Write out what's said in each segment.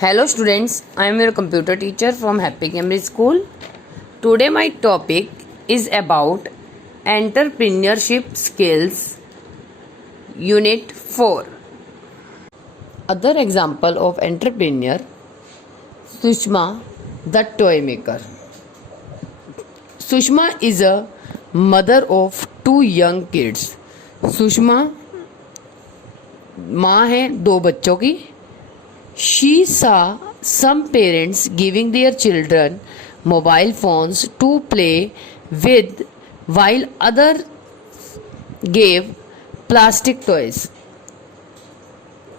Hello students, I am your computer teacher from Happy Cambridge School. Today my topic is about entrepreneurship skills, Unit 4. Other example of entrepreneur, Sushma the toy maker. Sushma is a mother of 2 young kids. Sushma माँ है 2 बच्चों की. She saw some parents giving their children mobile phones to play with while others gave plastic toys.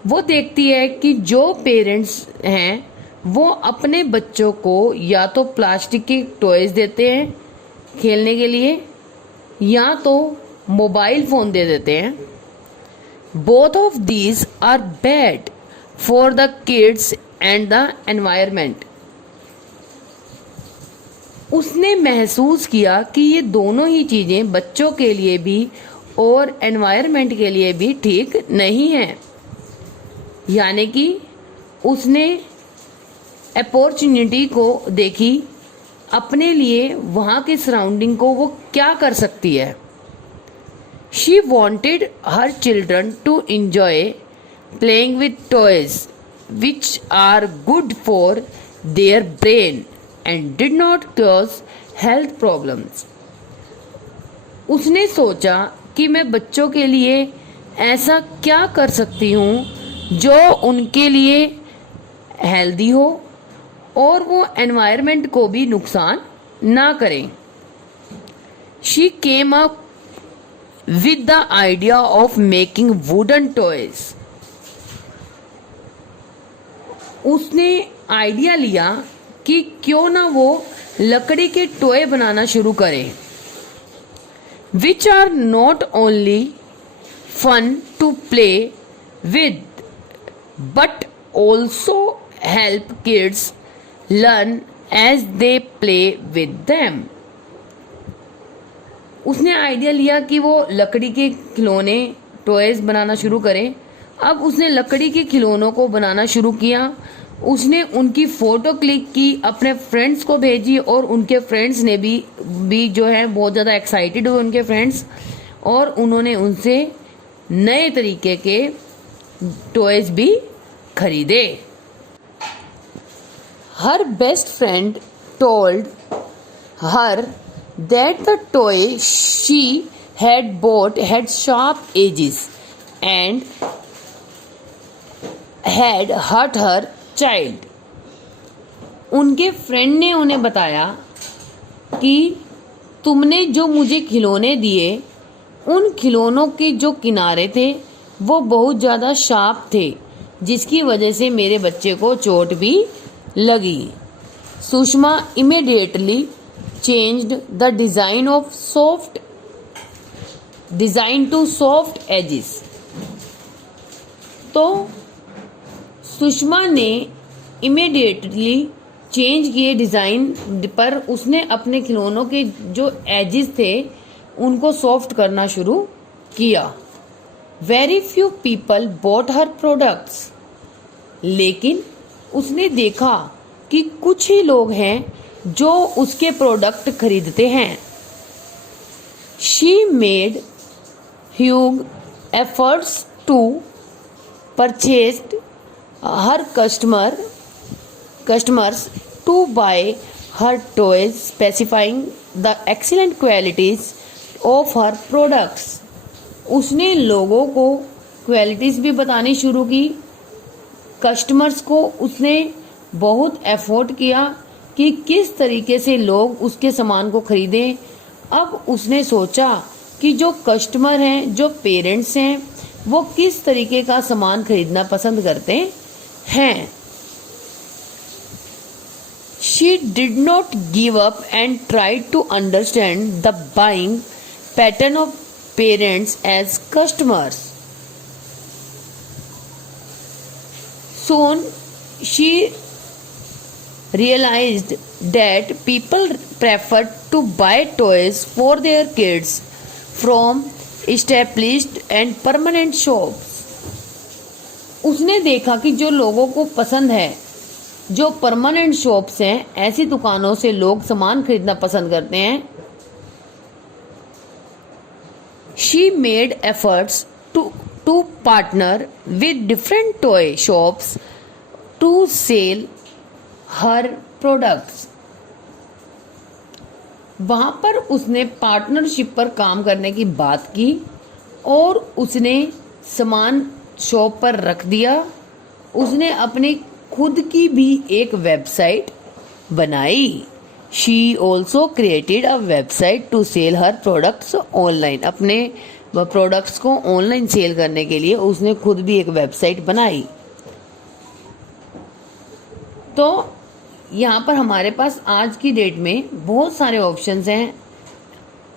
वो देखती है कि जो parents हैं वो अपने बच्चों को या तो प्लास्टिक के टॉयज देते हैं खेलने के लिए या तो मोबाइल फ़ोन दे देते हैं. Both of these are bad for the kids and the environment. उसने महसूस किया कि ये दोनों ही चीज़ें बच्चों के लिए भी और एनवायरनमेंट के लिए भी ठीक नहीं हैं. यानी कि उसने अपॉर्चुनिटी को देखी अपने लिए, वहाँ के सराउंडिंग को वो क्या कर सकती है. She wanted her children to enjoy playing with toys which are good for their brain and did not cause health problems. उसने सोचा कि मैं बच्चों के लिए ऐसा क्या कर सकती हूँ जो उनके लिए हेल्दी हो और वो एनवायरनमेंट को भी नुकसान ना करें. She came up with the idea of making wooden toys. उसने आइडिया लिया कि क्यों ना वो लकड़ी के टॉय बनाना शुरू करे, which are not only fun to play with but also help kids learn as they play with them. उसने आइडिया लिया कि वो लकड़ी के खिलौने टॉयज बनाना शुरू करे. अब उसने लकड़ी के खिलौनों को बनाना शुरू किया. उसने उनकी फ़ोटो क्लिक की, अपने फ्रेंड्स को भेजी और उनके फ्रेंड्स ने भी जो है बहुत ज़्यादा एक्साइटेड हुए उनके फ्रेंड्स, और उन्होंने उनसे नए तरीके के टॉयज भी खरीदे. Her best friend told her that the toy she had bought had sharp edges and had hurt her child. उनके फ्रेंड ने उन्हें बताया कि तुमने जो मुझे खिलौने दिए उन खिलौनों के जो किनारे थे वो बहुत ज़्यादा शार्प थे जिसकी वजह से मेरे बच्चे को चोट भी लगी. Sushma immediately changed the design to soft edges. तो सुषमा ने इमीडिएटली चेंज किए डिज़ाइन पर. उसने अपने खिलौनों के जो एजेस थे उनको सॉफ्ट करना शुरू किया. वेरी फ्यू पीपल बॉट हर प्रोडक्ट्स. लेकिन उसने देखा कि कुछ ही लोग हैं जो उसके प्रोडक्ट खरीदते हैं. She made huge efforts to purchase her customers to buy her toys, specifying the excellent qualities of her products. उसने लोगों को क्वालिटीज भी बतानी शुरू की. कस्टमर्स को उसने बहुत एफर्ट किया कि किस तरीके से लोग उसके सामान को खरीदें. अब उसने सोचा कि जो कस्टमर हैं, जो पेरेंट्स हैं, वो किस तरीके का सामान खरीदना पसंद करते हैं. She did not give up and tried to understand the buying pattern of parents as customers. Soon she realized that people preferred to buy toys for their kids from established and permanent shops. उसने देखा कि जो लोगों को पसंद है जो permanent shops हैं, ऐसी दुकानों से लोग सामान खरीदना पसंद करते हैं। She made efforts to partner with different toy shops to sell her products. वहां पर उसने पार्टनरशिप पर काम करने की बात की और उसने सामान शॉप पर रख दिया। उसने अपनी खुद की भी एक वेबसाइट बनाई। She also created a website to sell her products online. अपने प्रोडक्ट्स को ऑनलाइन सेल करने के लिए उसने खुद भी एक वेबसाइट बनाई। तो यहाँ पर हमारे पास आज की डेट में बहुत सारे ऑप्शंस हैं।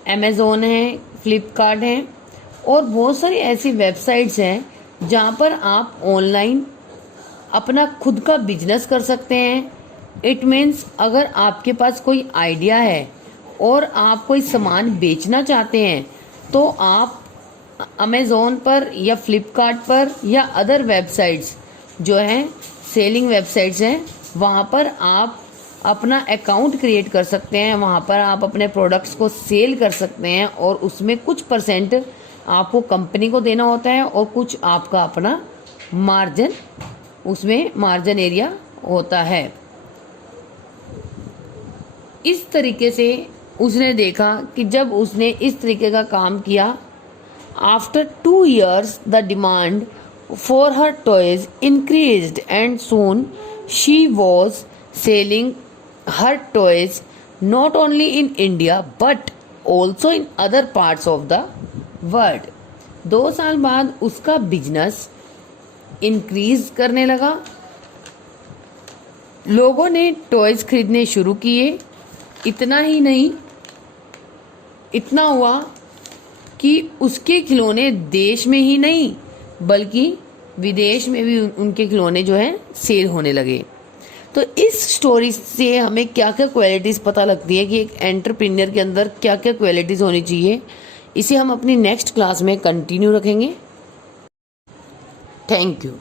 अमेज़ोन है, फ्लिपकार्ट है और बहुत सारी ऐसी वेबसाइट्स हैं जहाँ पर आप ऑनलाइन अपना खुद का बिजनेस कर सकते हैं। इट मीन्स अगर आपके पास कोई आइडिया है और आप कोई सामान बेचना चाहते हैं तो आप अमेज़ोन पर या फ्लिपकार्ट पर या अदर वेबसाइट्स जो हैं, सेलिंग वेबसाइट्स हैं, वहाँ पर आप अपना अकाउंट क्रिएट कर सकते हैं। वहाँ पर आप अपने प्रोडक्ट्स को सेल कर सकते हैं और उसमें कुछ परसेंट आपको कंपनी को देना होता है और कुछ आपका अपना मार्जिन, उसमें मार्जिन एरिया होता है। इस तरीके से उसने देखा कि जब उसने इस तरीके का काम किया, after 2 years the demand for her toys increased and soon she was selling her toys not only in India but also in other parts of the world. 2 साल बाद उसका बिजनेस इंक्रीज करने लगा। लोगों ने टॉयज खरीदने शुरू किए। इतना ही नहीं, इतना हुआ कि उसके खिलौने देश में ही नहीं बल्कि विदेश में भी उनके खिलौने जो हैं सेल होने लगे। तो इस स्टोरी से हमें क्या क्या क्वालिटीज़ पता लगती है कि एक एंटरप्रेन्योर के अंदर क्या क्या क्वालिटीज़ होनी चाहिए, इसे हम अपनी नेक्स्ट क्लास में कंटिन्यू रखेंगे। Thank you.